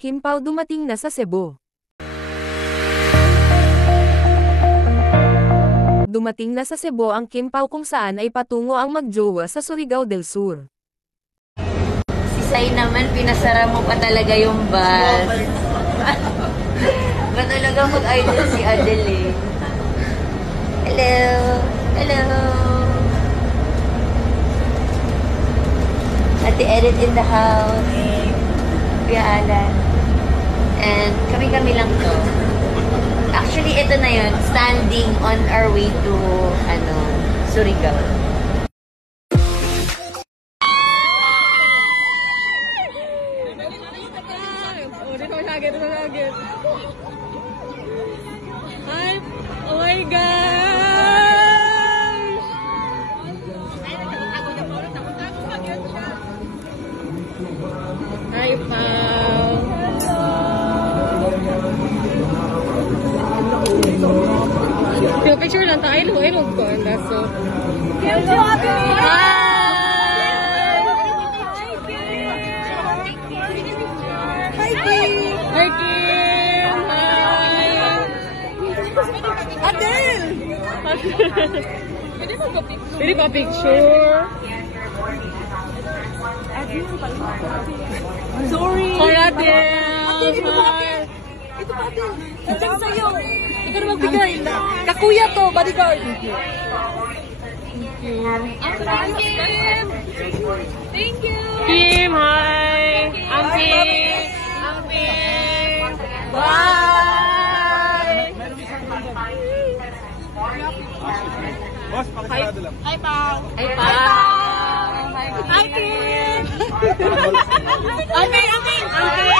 Kim Pao dumating na sa Cebu. Dumating na sa Cebu ang Kim Pao kung saan ay patungo ang magjowa sa Surigao del Sur. Si Sai naman, pinasara mo pa talaga yung bus. Ba talaga mag-idol si Adele? Hello! Hello! Ate Edit in the house. Kuya Alan. And kami-kami lang to. Actually, ito na yun. Standing on our way to, Surigao. Hi! Oh my gosh! Hi, Pao! Hello! Picture lang tayo. I love ko. And that's so... Hello! Hi! Hi, Kim! Hi, Kim! Hi! Adele! Pwede ba picture? Sorry! Hi, Adele! Ito pa, Adele. Sasabi sa'yo. Ikaw na magbigay. Kakuya to, bodyguard. Thank you. Kim! Thank you! Kim, hi! Amping! Amping! Bye! Hi, Pao! Hi, Pao! Hi, Kim! Amping! Amping! Amping!